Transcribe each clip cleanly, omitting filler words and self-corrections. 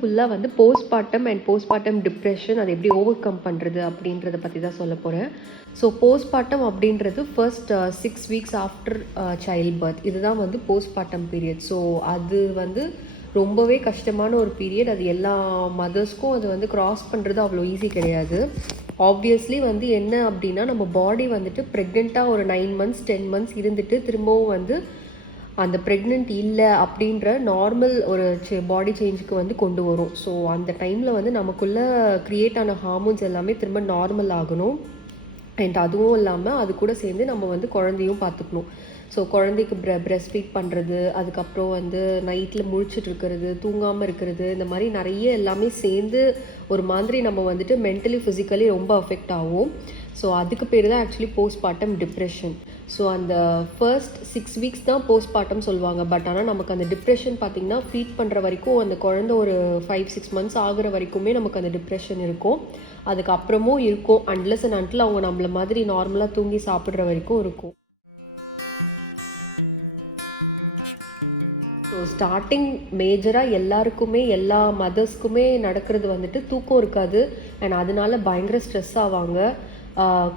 ஃபுல்லாக வந்து postpartum and postpartum depression அதை எப்படி ஓவர் கம் பண்ணுறது அப்படின்றத பற்றி தான் சொல்ல போகிறேன். ஸோ போஸ்ட்பார்ட்டம் அப்படின்றது first 6 weeks after child birth, இதுதான் வந்து போஸ்ட்பார்ட்டம் பீரியட். ஸோ அது வந்து ரொம்பவே கஷ்டமான ஒரு பீரியட். அது எல்லா மதர்ஸ்க்கும் அது வந்து க்ராஸ் பண்ணுறது அவ்வளோ ஈஸி கிடையாது. ஆப்வியஸ்லி வந்து என்ன அப்படின்னா, நம்ம பாடி வந்துட்டு ப்ரெக்னெண்ட்டாக ஒரு 9 மந்த்ஸ் 10 மந்த்ஸ் இருந்துட்டு திரும்பவும் வந்து அந்த ப்ரெக்னென்ட் இல்லை அப்படின்ற நார்மல் ஒரு பாடி சேஞ்சுக்கு வந்து கொண்டு வரும். ஸோ அந்த டைமில் வந்து நமக்குள்ளே க்ரியேட் ஆன ஹார்மோன்ஸ் எல்லாமே திரும்ப நார்மல் ஆகணும். அண்ட் அதுவும் இல்லாமல் அது கூட சேர்ந்து நம்ம வந்து குழந்தையும் பார்த்துக்கணும். ஸோ குழந்தைக்கு ப்ரெஸ்ட் ஃபீட் பண்ணுறது, அதுக்கப்புறம் வந்து நைட்டில் முழிச்சிட்டு இருக்கிறது, தூங்காமல் இருக்கிறது, இந்த மாதிரி நிறைய எல்லாமே சேர்ந்து ஒரு மாதிரி நம்ம வந்துட்டு மென்டலி ஃபிசிக்கலி ரொம்ப அஃபெக்ட் ஆகும். ஸோ அதுக்கு பேர் தான் ஆக்சுவலி போஸ்ட்பார்ட்டம் டிப்ரெஷன். ஸோ அந்த ஃபர்ஸ்ட் 6 வீக்ஸ் தான் போஸ்ட்பார்ட்டம் சொல்லுவாங்க. பட் ஆனால் நமக்கு அந்த டிப்ரெஷன் பார்த்திங்கன்னா ஃபீட் பண்ணுற வரைக்கும், அந்த குழந்தை ஒரு 5-6 மந்த்ஸ் ஆகுற வரைக்குமே நமக்கு அந்த டிப்ரெஷன் இருக்கும். அதுக்கப்புறமும் இருக்கும், அன்லெஸ் அண்ட் அன்டில் அவங்க நம்மள மாதிரி நார்மலாக தூங்கி சாப்பிட்ற வரைக்கும் இருக்கும். ஸோ ஸ்டார்டிங் மேஜராக எல்லாருக்குமே எல்லா மதர்ஸ்க்குமே நடக்கிறது வந்துட்டு தூக்கம் இருக்காது. அண்ட் அதனால பயங்கர ஸ்ட்ரெஸ் ஆவாங்க.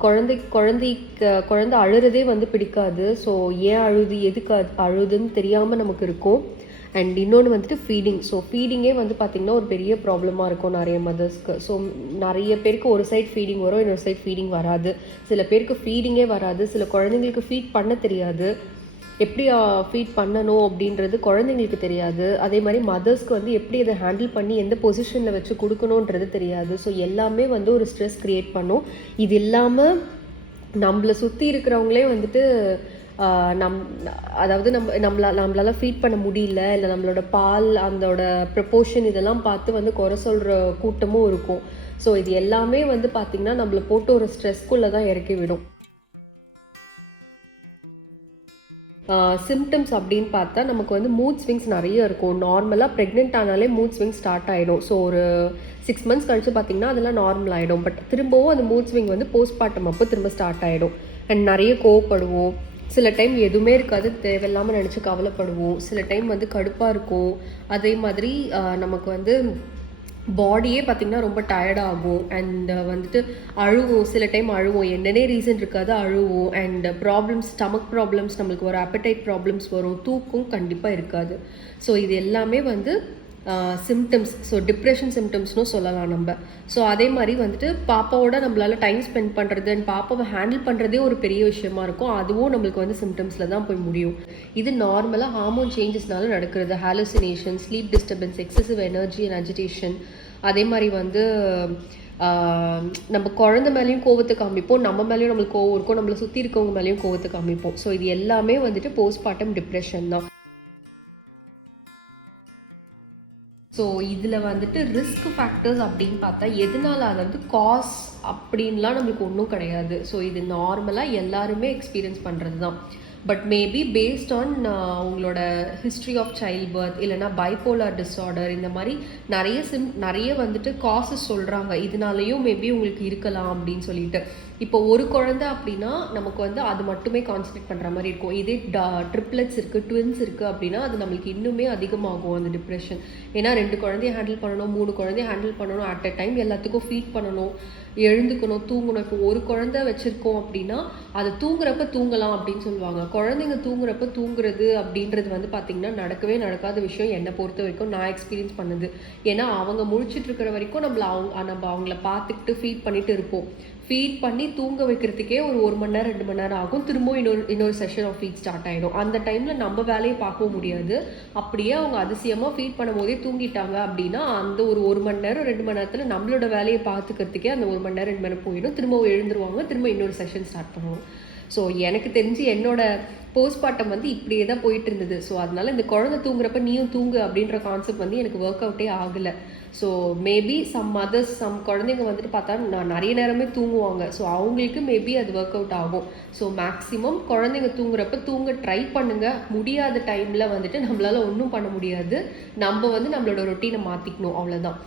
குழந்தை அழுறதே வந்து பிடிக்காது. ஸோ ஏன் அழுது எதுக்கு அழுதுன்னு தெரியாமல் நமக்கு இருக்கும். அண்ட் இன்னொன்று வந்துட்டு ஃபீடிங். ஸோ ஃபீடிங்கே வந்து பார்த்திங்கன்னா ஒரு பெரிய ப்ராப்ளமாக இருக்கும் நிறைய மதர்ஸ்க்கு. ஸோ நிறைய பேருக்கு ஒரு சைட் ஃபீடிங் வரும், இன்னொரு சைட் ஃபீடிங் வராது. சில பேருக்கு ஃபீடிங்கே வராது. சில குழந்தைங்களுக்கு ஃபீட் பண்ண தெரியாது. எப்படி ஃபீட் பண்ணணும் அப்படின்றது குழந்தைங்களுக்கு தெரியாது. அதே மாதிரி மதர்ஸ்க்கு வந்து எப்படி அதை ஹேண்டில் பண்ணி எந்த பொசிஷனில் வச்சு கொடுக்கணுன்றது தெரியாது. ஸோ எல்லாமே வந்து ஒரு ஸ்ட்ரெஸ் க்ரியேட் பண்ணும். இது இல்லாமல் நம்மளை சுற்றி இருக்கிறவங்களே வந்துட்டு அதாவது நம்மளால ஃபீட் பண்ண முடியல, இல்லை நம்மளோட பால் அதோட ப்ரப்போர்ஷன் இதெல்லாம் பார்த்து வந்து குறை சொல்கிற கூட்டமும் இருக்கும். ஸோ இது எல்லாமே வந்து பார்த்திங்கன்னா நம்மளை போட்டு ஒரு ஸ்ட்ரெஸ்க்குள்ளே தான் இறக்கி விடும். சிம்டம்ஸ் அப்படின்னு பார்த்தா நமக்கு வந்து மூட் ஸ்விங்ஸ் நிறைய இருக்கும். நார்மலாக ப்ரெக்னென்ட் ஆனாலே மூட் ஸ்விங் ஸ்டார்ட் ஆகிடும். ஸோ ஒரு 6 மந்த்ஸ் கழிச்சு பார்த்திங்கன்னா அதெல்லாம் நார்மல் ஆகிடும். பட் திரும்பவும் அந்த மூட் ஸ்விங் வந்து போஸ்ட்பார்ட்டம் அப்போ திரும்ப ஸ்டார்ட் ஆகிடும். அண்ட் நிறைய கோவப்படுவோம். சில டைம் எதுவுமே இருக்காது, தேவையில்லாமல் நினச்சி கவலைப்படுவோம். சில டைம் வந்து கடுப்பாக இருக்கும். அதே மாதிரி நமக்கு வந்து பாடியே பார்த்திங்கன்னா ரொம்ப டயர்டாகும். அண்ட் வந்துட்டு அழுவோம். சில டைம் அழுவோம், என்னன்னே ரீசன் இருக்காது, அழுவோம். அண்ட் ப்ராப்ளம்ஸ், ஸ்டமக் ப்ராப்ளம்ஸ், நம்மளுக்கு ஒரு அப்படைட் ப்ராப்ளம்ஸ் வரும். தூக்கம் கண்டிப்பாக இருக்காது. ஸோ இது எல்லாமே வந்து சிம்டம்ஸ். ஸோ டிப்ரெஷன் சிம்டம்ஸ்னும் சொல்லலாம் நம்ம. ஸோ அதே மாதிரி வந்துட்டு பாப்பாவோட நம்மளால் டைம் ஸ்பெண்ட் பண்ணுறது அண்ட் பாப்பாவை ஹேண்டில் பண்ணுறதே ஒரு பெரிய விஷயமா இருக்கும். அதுவும் நம்மளுக்கு வந்து சிம்டம்ஸில் தான் போய் முடியும். இது நார்மலாக ஹார்மோன் சேஞ்சஸ்னால நடக்கிறது. Hallucination, sleep disturbance, excessive energy and agitation. அதே மாதிரி வந்து நம்ம குழந்தை மேலேயும் கோவத்தை காமிப்போம், நம்ம மேலேயும் நம்மளுக்கு கோவம் இருக்கும், நம்மளை சுற்றி இருக்கவங்க மேலேயும் கோவத்தை காமிப்போம். ஸோ இது எல்லாமே வந்துட்டு போஸ்ட்பார்ட்டம் டிப்ரெஷன் தான். ஸோ இதில் வந்துட்டு ரிஸ்க் ஃபேக்டர்ஸ் அப்படின்னு பார்த்தா எதனால, அதாவது காஸ் அப்படின்லாம் நம்மளுக்கு ஒன்றும் கிடையாது. ஸோ இது நார்மலாக எல்லாருமே எக்ஸ்பீரியன்ஸ் பண்ணுறது தான். பட் மேபி பேஸ்ட் ஆன் உங்களோட ஹிஸ்ட்ரி ஆஃப் சைல்ட் பர்த், இல்லைனா பைபோலார் டிஸார்டர், இந்த மாதிரி நிறைய வந்துட்டு காசஸ் சொல்கிறாங்க. இதனாலையும் மேபி உங்களுக்கு இருக்கலாம் அப்படின்னு சொல்லிட்டு. இப்போ ஒரு குழந்தை அப்படின்னா நமக்கு வந்து அது மட்டுமே கான்சன்ட்ரேட் பண்ணுற மாதிரி இருக்கும். இதே ட்ரிப்ளெட்ஸ் இருக்குது, ட்வின்ஸ் இருக்குது அப்படின்னா அது நம்மளுக்கு இன்னுமே அதிகமாகும் அந்த டிப்ரெஷன். ஏன்னா 2 குழந்தைய ஹேண்டில் பண்ணணும், 3 குழந்தைய ஹேண்டில் பண்ணணும், அட் அ டைம் எல்லாத்துக்கும் ஃபீட் பண்ணணும், எழுந்துக்கணும், தூங்கணும். இப்போ ஒரு குழந்தை வச்சுருக்கோம் அப்படின்னா அது தூங்குறப்ப தூங்கலாம் அப்படின்னு சொல்லுவாங்க. குழந்தைங்க தூங்குறப்ப தூங்குறது அப்படின்றது வந்து பார்த்திங்கன்னா நடக்கவே நடக்காத விஷயம் என்னை பொறுத்த வரைக்கும். நான் எக்ஸ்பீரியன்ஸ் பண்ணுது. ஏன்னா அவங்க முழிச்சிட்டு இருக்கிற வரைக்கும் நம்ம அவங்கள பார்த்துக்கிட்டு ஃபீட் பண்ணிட்டு இருப்போம். ஃபீட் பண்ணி தூங்க வைக்கிறதுக்கே ஒரு 1 மணி நேரம் 2 மணி நேரம் ஆகும். திரும்பவும் இன்னொரு செஷன் ஆஃப் ஃபீட் ஸ்டார்ட் ஆகிடும். அந்த டைமில் நம்ம வேலையை பார்க்கவும் முடியாது. அப்படியே அவங்க அதிசயமாக ஃபீட் பண்ணும் போதே தூங்கிட்டாங்க அப்படின்னா அந்த ஒரு மணி நேரம் 2 மணி நேரத்தில் நம்மளோட வேலையை பார்த்துக்கிறதுக்கே அந்த 1 மணி நேரம் 2 மணி நேரம் போயிடும். திரும்பவும் எழுந்துருவாங்க, திரும்ப இன்னொரு செஷன் ஸ்டார்ட் பண்ணுவோம். ஸோ எனக்கு தெரிஞ்சு என்னோட போஸ்ட்பார்ட்டம் வந்து இப்படியே தான் போயிட்டு இருந்தது. ஸோ அதனால இந்த குழந்தை தூங்குறப்ப நீயும் தூங்கு அப்படின்ற கான்செப்ட் வந்து எனக்கு ஒர்க் அவுட்டே ஆகலை. ஸோ மேபி சம் குழந்தைங்க வந்துட்டு பார்த்தா நான் நிறைய நேரமே தூங்குவாங்க. ஸோ அவங்களுக்கு மேபி அது ஒர்க் அவுட் ஆகும். ஸோ மேக்ஸிமம் குழந்தைங்க தூங்குறப்ப தூங்க ட்ரை பண்ணுங்க. முடியாத டைமில் வந்துட்டு நம்மளால ஒன்றும் பண்ண முடியாது. நம்ம வந்து நம்மளோட ரொட்டீனை மாற்றிக்கணும், அவ்வளோதான்.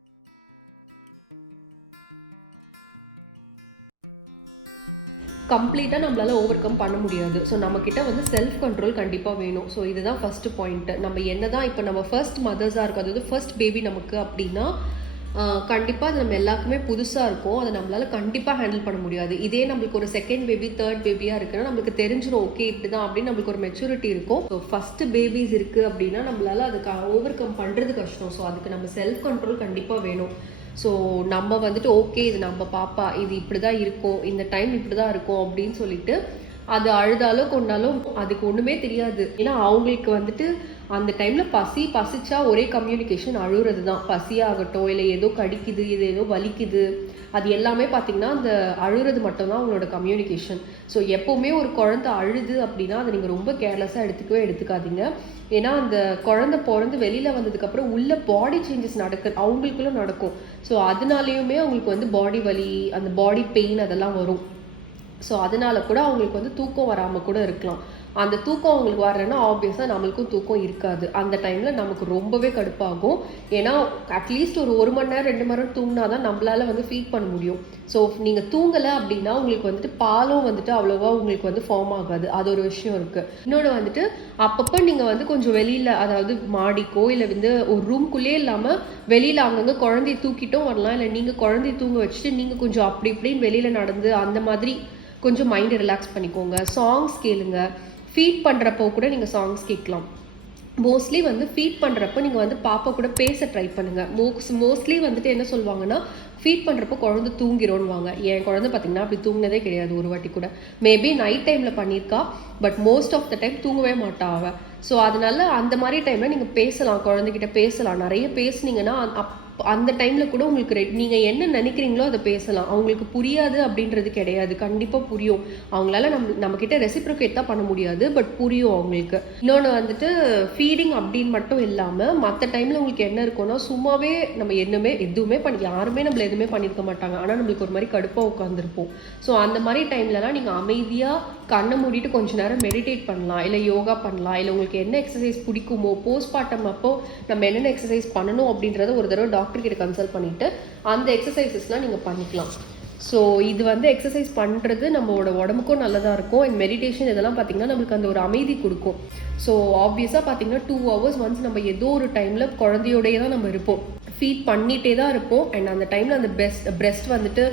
கம்ப்ளீட்டாக நம்மளால் ஓவர் கம் பண்ண முடியாது. ஸோ நம்மக்கிட்ட வந்து செல்ஃப் கண்ட்ரோல் கண்டிப்பாக வேணும். ஸோ இதுதான் ஃபஸ்ட்டு பாயிண்ட்டு. நம்ம என்ன தான் இப்போ நம்ம ஃபர்ஸ்ட் மதர்ஸாக இருக்கும், அதாவது ஃபர்ஸ்ட் பேபி நமக்கு அப்படின்னா கண்டிப்பாக அது நம்ம எல்லாருக்குமே புதுசாக இருக்கும். அதை நம்மளால் கண்டிப்பாக ஹேண்டில் பண்ண முடியாது. இதே நம்மளுக்கு ஒரு செகண்ட் பேபி தேர்ட் பேபியாக இருக்குன்னா நம்மளுக்கு தெரிஞ்சிடும், ஓகே இப்படி தான் அப்படின்னு நம்மளுக்கு ஒரு மெச்சூரிட்டி இருக்கும். ஸோ ஃபஸ்ட்டு பேபிஸ் இருக்குது அப்படின்னா நம்மளால் அதுக்கு ஓவர் கம் பண்ணுறது கஷ்டம். ஸோ அதுக்கு நம்ம செல்ஃப் கண்ட்ரோல் கண்டிப்பாக வேணும். ஸோ நம்ம வந்துட்டு ஓகே இது நம்ம பாப்பா, இது இப்படி தான் இருக்கும், இந்த டைம் இப்படி தான் இருக்கும் அப்படின்னு சொல்லிட்டு அது அழுதாலும் கொண்டாலும் அதுக்கு ஒன்றுமே தெரியாது. ஏன்னா அவங்களுக்கு வந்துட்டு அந்த டைமில் பசிச்சா ஒரே கம்யூனிகேஷன் அழுகிறது தான். பசியாகட்டும், இல்லை ஏதோ கடிக்குது, இது ஏதோ வலிக்குது, அது எல்லாமே பார்த்திங்கன்னா அந்த அழுகிறது மட்டும்தான் அவங்களோட கம்யூனிகேஷன். ஸோ எப்போவுமே ஒரு குழந்தை அழுது அப்படின்னா அதை நீங்கள் ரொம்ப கேர்லெஸ்ஸாக எடுத்துக்காதீங்க. ஏன்னா அந்த குழந்தை பிறந்து வெளியில் வந்ததுக்கப்புறம் உள்ள பாடி சேஞ்சஸ் அவங்களுக்குள்ள நடக்கும். ஸோ அதனாலேயுமே அவங்களுக்கு வந்து பாடி வலி, அந்த பாடி பெயின் அதெல்லாம் வரும். ஸோ அதனால கூட அவங்களுக்கு வந்து தூக்கம் வராமல் கூட இருக்கலாம். அந்த தூக்கம் அவங்களுக்கு வரலன்னா ஆப்வியஸாக நம்மளுக்கும் தூக்கம் இருக்காது. அந்த டைமில் நமக்கு ரொம்பவே கடுப்பாகும். ஏன்னா அட்லீஸ்ட் ஒரு மணி நேரம் 2 மணி நேரம் தூங்கினா தான் நம்மளால் வந்து ஃபீட் பண்ண முடியும். ஸோ நீங்கள் தூங்கலை அப்படின்னா உங்களுக்கு வந்துட்டு பாலும் வந்துட்டு அவ்வளோவா உங்களுக்கு வந்து ஃபார்ம் ஆகாது. அது ஒரு விஷயம் இருக்குது. இன்னொன்று வந்துட்டு அப்பப்போ நீங்கள் வந்து கொஞ்சம் வெளியில், அதாவது மாடிக்கோ இல்லை வந்து ஒரு ரூம்குள்ளேயே இல்லாமல் வெளியில் அங்கங்கே குழந்தைய தூக்கிட்டும் வரலாம். இல்லை நீங்கள் குழந்தைய தூங்க வச்சுட்டு நீங்கள் கொஞ்சம் அப்படி இப்படின்னு வெளியில் நடந்து அந்த மாதிரி கொஞ்சம் மைண்டை ரிலாக்ஸ் பண்ணிக்கோங்க. சாங்ஸ் கேளுங்க. ஃபீட் பண்ணுறப்போ கூட நீங்கள் சாங்ஸ் கேட்கலாம். மோஸ்ட்லி வந்து ஃபீட் பண்ணுறப்போ நீங்கள் வந்து பாப்பா கூட பேச ட்ரை பண்ணுங்கள். மோஸ்ட்லி வந்துட்டு என்ன சொல்லுவாங்கன்னா ஃபீட் பண்ணுறப்போ குழந்தை தூங்கிடும்வாங்க. என் குழந்தை பார்த்திங்கன்னா அப்படி தூங்கினதே கிடையாது ஒரு வாட்டி கூட. மேபி நைட் டைமில் பண்ணியிருக்கா, but most of the time தூங்கவே மாட்டா அவள். ஸோ அதனால அந்த மாதிரி டைமில் நீங்கள் பேசலாம், குழந்தைகிட்ட பேசலாம். நிறைய பேசுனீங்கன்னா அந்த டைமில் கூட உங்களுக்கு நீங்கள் என்ன நினைக்கிறீங்களோ அதை பேசலாம். அவங்களுக்கு புரியாது அப்படின்றது கிடையாது, கண்டிப்பாக புரியும். அவங்களால நம்மக்கிட்ட ரெசிப்ரோகேட் தான் பண்ண முடியாது, பட் புரியும் அவங்களுக்கு. இன்னொன்று வந்துட்டு ஃபீடிங் அப்படின்னு மட்டும் இல்லாமல் மற்ற டைமில் உங்களுக்கு என்ன இருக்கும்னா சும்மாவே நம்ம எதுவுமே யாருமே நம்மள எதுவுமே பண்ணியிருக்க மாட்டாங்க, ஆனால் நம்மளுக்கு ஒரு மாதிரி கடுப்பாக உட்காந்துருப்போம். ஸோ அந்த மாதிரி டைம்லலாம் நீங்கள் அமைதியாக கண்ணை மூடிட்டு கொஞ்ச நேரம் மெடிடேட் பண்ணலாம், இல்லை யோகா பண்ணலாம். இல்லை உங்களுக்கு என்ன எக்ஸசைஸ் பிடிக்குமோ, போஸ்ட்மார்ட்டம் அப்போ நம்ம என்னென்ன எக்ஸசைஸ் பண்ணணும் அப்படின்றத ஒரு தடவை டாக்டர் கிட்ட கன்சல்ட் பண்ணிட்டு அந்த எக்ஸசைசஸ்லாம் நீங்கள் பண்ணிக்கலாம். ஸோ இது வந்து எக்ஸசைஸ் பண்ணுறது நம்மளோட உடம்புக்கும் நல்லதாக இருக்கும். அண்ட் மெடிடேஷன் இதெல்லாம் பார்த்திங்கன்னா நம்மளுக்கு அந்த ஒரு அமைதி கொடுக்கும். ஸோ ஆப்வியஸாக பார்த்திங்கன்னா 2 hours ஒன்ஸ் நம்ம ஏதோ ஒரு டைமில் குழந்தையோடையே தான் நம்ம இருப்போம், ஃபீட் பண்ணிகிட்டே தான் இருப்போம். அண்ட் அந்த டைமில் அந்த பிரெஸ்ட் வந்துட்டு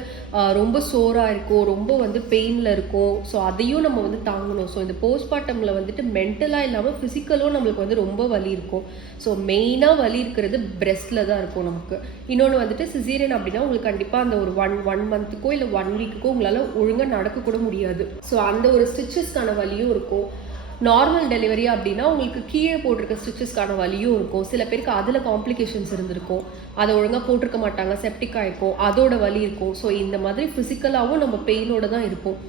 ரொம்ப சோராக இருக்கும், ரொம்ப வந்து பெயினில் இருக்கும். ஸோ அதையும் நம்ம வந்து தாங்கணும். ஸோ இந்த போஸ்ட்மார்ட்டமில் வந்துட்டு மென்டலாக இல்லாமல் ஃபிசிக்கலும் நம்மளுக்கு வந்து ரொம்ப வலி இருக்கும். ஸோ மெயினாக வலி இருக்கிறது பிரெஸ்ட்டில் தான் இருக்கும் நமக்கு. இன்னொன்று வந்துட்டு சிசேரியன் அப்படின்னா உங்களுக்கு கண்டிப்பாக அந்த ஒரு ஒன் மந்த்துக்கோ இல்லை 1 வீக்குக்கோ உங்களால் ஒழுங்காக நடக்கக்கூட முடியாது. ஸோ அந்த ஒரு ஸ்டிச்சஸ்க்கான வலியும் இருக்கும். நார்மல் டெலிவரி அப்படின்னா உங்களுக்கு கீழே போட்டிருக்க ஸ்டிச்சஸ்க்கான வலியும் இருக்கும். சில பேருக்கு அதில் காம்ப்ளிகேஷன்ஸ் இருந்திருக்கும், அதை ஒழுங்காக போட்டிருக்க மாட்டாங்க, செப்டிக் ஆகிருக்கும், அதோட வலி இருக்கும். ஸோ இந்த மாதிரி ஃபிசிக்கலாகவும் நம்ம பெயினோட தான் இருப்போம்.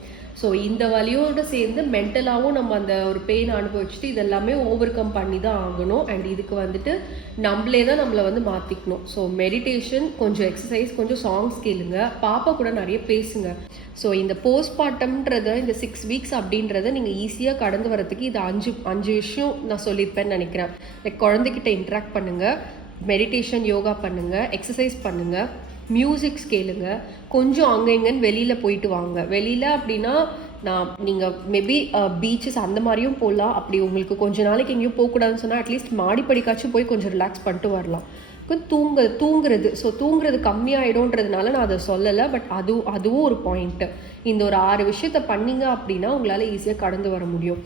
ஸோ இந்த வலியோடு சேர்ந்து மென்டலாகவும் நம்ம அந்த ஒரு பெயின் அனுபவிச்சுட்டு இதெல்லாமே ஓவர் கம் பண்ணி தான் ஆகணும். அண்ட் இதுக்கு வந்துட்டு நம்மளே தான் நம்மளை வந்து மாற்றிக்கணும். ஸோ மெடிடேஷன், கொஞ்சம் எக்ஸசைஸ், கொஞ்சம் சாங்ஸ் கேளுங்க, பாப்பா கூட நிறைய பேசுங்க. ஸோ இந்த போஸ்ட்மார்ட்டம்ன்றத, இந்த 6 weeks அப்படின்றத நீங்கள் ஈஸியாக கடந்து வரதுக்கு இது 5 விஷயம் நான் சொல்லியிருப்பேன்னு நினைக்கிறேன். லைக் குழந்தைகிட்ட இன்ட்ராக்ட் பண்ணுங்கள், மெடிடேஷன் யோகா பண்ணுங்கள், எக்ஸசைஸ் பண்ணுங்கள், மியூசிக்ஸ் கேளுங்க, கொஞ்சம் அங்கே இங்கன்னு வெளியில் போயிட்டு வாங்க. வெளியில் அப்படின்னா நீங்கள் மேபி பீச்சஸ் அந்த மாதிரியும் போகலாம். அப்படி உங்களுக்கு கொஞ்சம் நாளைக்கு எங்கேயும் போகக்கூடாதுன்னு சொன்னால் அட்லீஸ்ட் மாடிப்படிக்காச்சும் போய் கொஞ்சம் ரிலாக்ஸ் பண்ணிட்டு வரலாம். தூங்குறது. ஸோ தூங்குறது கம்மியாயிடும்ன்றதுனால நான் அதை சொல்லலை, பட் அதுவும் ஒரு பாயிண்ட்டு. இந்த ஒரு 6 விஷயத்த பண்ணீங்க அப்படின்னா உங்களால் ஈஸியாக கடந்து வர முடியும்.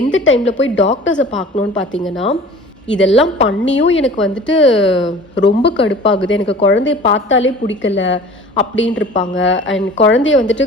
எந்த டைமில் போய் டாக்டர்ஸை பார்க்கணுன்னு பார்த்தீங்கன்னா, இதெல்லாம் பண்ணியும் எனக்கு வந்துட்டு ரொம்ப கடுப்பாகுது, எனக்கு குழந்தைய பார்த்தாலே பிடிக்கல அப்படின்னு இருப்பாங்க. அண்ட் குழந்தைய வந்துட்டு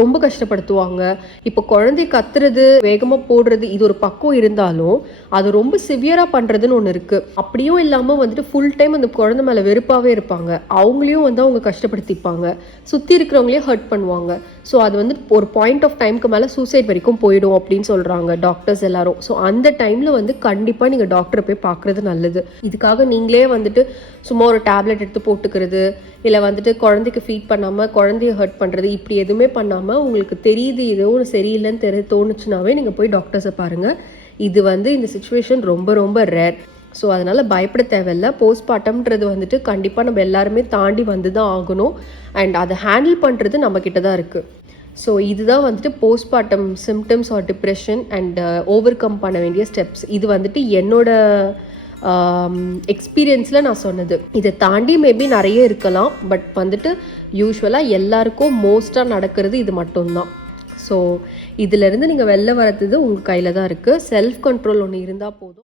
ரொம்ப கஷ்டப்படுத்துவாங்க. இப்போ குழந்தை கத்துறது, வேகமாக போடுறது, இது ஒரு பக்கம் இருந்தாலும் அது ரொம்ப சிவியராக பண்ணுறதுன்னு ஒன்று இருக்குது. அப்படியும் இல்லாமல் வந்துட்டு ஃபுல் டைம் அந்த குழந்தை மேலே வெறுப்பாகவே இருப்பாங்க. அவங்களையும் வந்து அவங்க கஷ்டப்படுத்திப்பாங்க, சுற்றி இருக்கிறவங்களையும் ஹர்ட் பண்ணுவாங்க. ஸோ அது வந்து ஒரு பாயிண்ட் ஆஃப் டைமுக்கு மேலே சூசைட் வரைக்கும் போயிடும் அப்படின்னு சொல்கிறாங்க டாக்டர்ஸ் எல்லாரும். ஸோ அந்த டைமில் வந்து கண்டிப்பாக நீங்கள் டாக்டரை போய் பார்க்குறது நல்லது. இதுக்காக நீங்களே வந்துட்டு சும்மா ஒரு டேப்லெட் எடுத்து போட்டுக்கிறது, இல்லை வந்துட்டு குழந்தைக்கு ஃபீட் பண்ணாமல் குழந்தைய ஹர்ட் பண்ணுறது, இப்படி எதுவுமே பண்ணாமல் உங்களுக்கு தெரியுது ஏதோ ஒரு சரியில்லைன்னு தோணுச்சுனாவே நீங்கள் போய் டாக்டர்ஸை பாருங்கள். இது வந்து இந்த சிச்சுவேஷன் ரொம்ப ரொம்ப ரேர். ஸோ அதனால் பயப்பட தேவையில்லை. போஸ்ட்மார்ட்டம்ன்றது வந்துட்டு கண்டிப்பாக நம்ம எல்லாருமே தாண்டி வந்து தான் ஆகணும். அண்ட் அதை ஹேண்டில் பண்ணுறது நம்மக்கிட்ட தான் இருக்குது. ஸோ இதுதான் வந்துட்டு postmortem symptoms are depression and overcome பண்ண வேண்டிய ஸ்டெப்ஸ். இது வந்துட்டு என்னோட எக்ஸ்பீரியன்ஸில் நான் சொன்னது. இதை தாண்டி மேபி நிறைய இருக்கலாம். பட் வந்துட்டு யூஸ்வலாக எல்லாருக்கும் மோஸ்ட்டாக நடக்கிறது இது மட்டும்தான். ஸோ இதிலேருந்து நீங்கள் வெளில வரது உங்கள் கையில் தான் இருக்குது. செல்ஃப் கண்ட்ரோல் ஒன்று இருந்தால் போதும்.